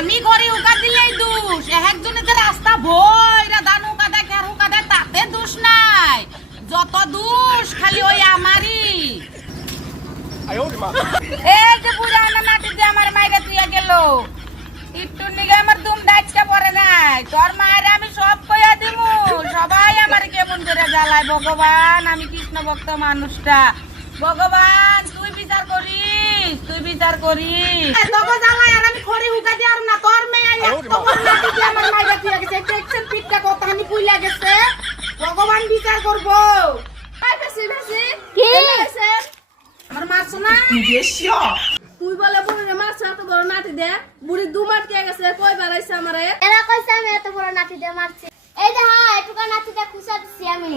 আমি ঘরে হুকা দিলেই দোষ, একজনের রাস্তা ভইরা ধান হুকা দেয় খের হুকা দেয় তাতে দোষ নাই, যত দোষ খালি ওই আমারই। এই যে বুড়া না মাটি দিয়ে আমার মাইরা দিয়া গেল, একটু নিগে আমার দুম ডাইটটা পড়ে নাই, তোর মায়ের আমি সব কইয়া দিমু, সবাই আমার কেমন করে জ্বালায়। ভগবান, আমি কৃষ্ণ ভক্ত মানুষটা, ভগবান তুই বিচার করিস, তুই বিচার করিস। তোকে জ্বালায় আর আমি খড়ি হুকা দি আর না, তোর মেয়ে এত বড় মাটি দিয়ে আমার মাইরা দিয়া গেছে, টেকছেন পিঠটা কত হানি পুইলা গেছে, ভগবান বিচার করবো। এই বেশি বেশি কি হইছে আমার মাছ না তুই বলে বুড়িরে মারছ এত বড় নাটি দে, বুড়ি দু মাঠ কে গেছে, কই বাড়াইছে আমারে? এরা কইছে আমি এত বড় নাতি দিয়ে মারছি। এই যে হ্যাঁ এটুকু নাতি দিয়ে খুশা দিছি আমি।